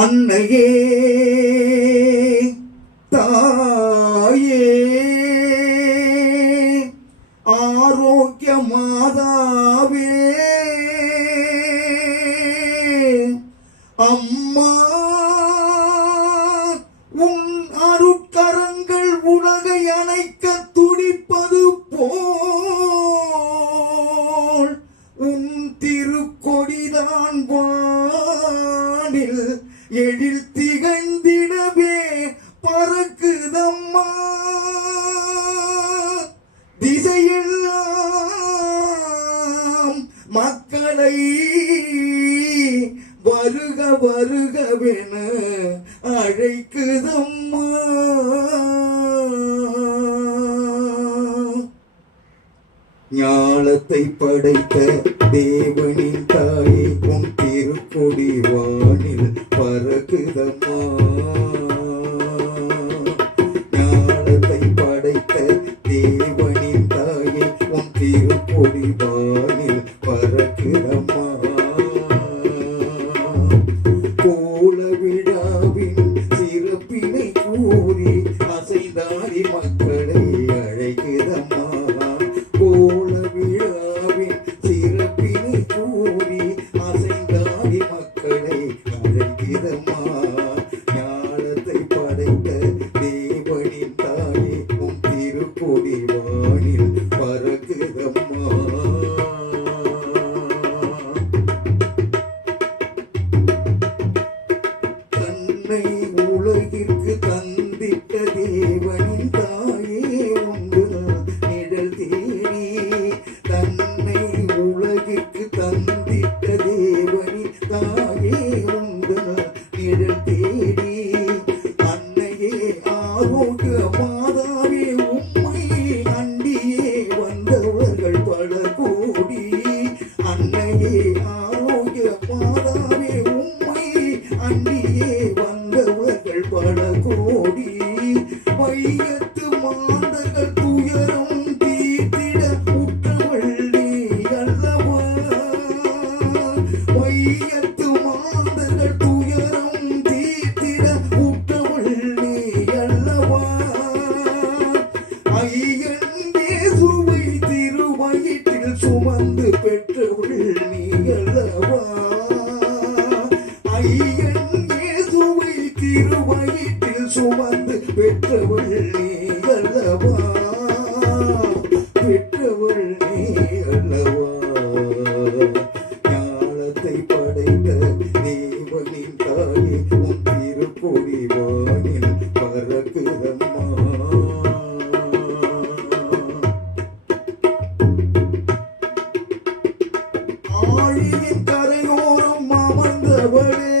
அன்னையே தாயே ஆரோக்கிய மாதாவே அம்மா உன் அருட்கரங்கள் உலகை அணைக்க துடிப்பது போல் உன் திருக்கொடிதான் வானில் எழில் திகழ்ந்திடவே பறக்குதம்மா. திசையெல்லாம் மக்களை வருக வருகவென அழைக்குதம்மா. ஞானத்தை படைத்த தேவனின் தாயை உன் திருக்கொடி வானில் பறக்குதம்மா. ஞானத்தை படைத்த தேவனின் தாயை உன் திருக்கொடி வானில் பறக்குதம்மா. கோல விழாவின் சிறப்பினை கூறி அசைந்தாரி மக்களை அழைக்குதம்மா. கோல விழாவின் சிறப்பினை கூறி அசைந்தாரி மக்களை அழைக்குதம்மா. ஞானத்தை படைத்த தேவனின் தாயே உன் திருக்கொடி வானில் பறக்குதம்மா. தன்னை உலகிற்கு தந்திட்ட தேவனின் தாயே உண்டு நிழல் தேடி. தன்னை உலகிற்கு தந்திட்ட தேவனின் தாயே உண்டு நிழல் தேடி. அன்னையே ஆரோக்கிய மாதாவே உம்மை அண்டியே வந்தவர்கள் பல கோடி. அன்னையே ஆரோக்கிய மாதாவே உம்மை அண்டியே வந்தவர்கள் பல கோடி. வையத்து மாந்தர்கள் துயரம் தீர்த்திட உற்றவள் நீ அல்லவா. வையத்து மாந்தர்கள் துயரம் தீர்த்திட உற்றவள் நீ அல்லவா. ஐயன் இயேசுவை திருவயிற்றில் சுமந்து பெற்றவள் நீ அல்லவா. ஐயன் இயேசுவை திருவயிற்றில் சுமந்து பெற்றவள் நீ அல்லவா. பெற்றவள் நீ அல்லவா. ஞானத்தை படைத்த தேவனின் தாயே உன் திருக்கொடி வானில் பறக்குதம்மா. ஆழியின் கரையோரம் அமர்ந்தவளே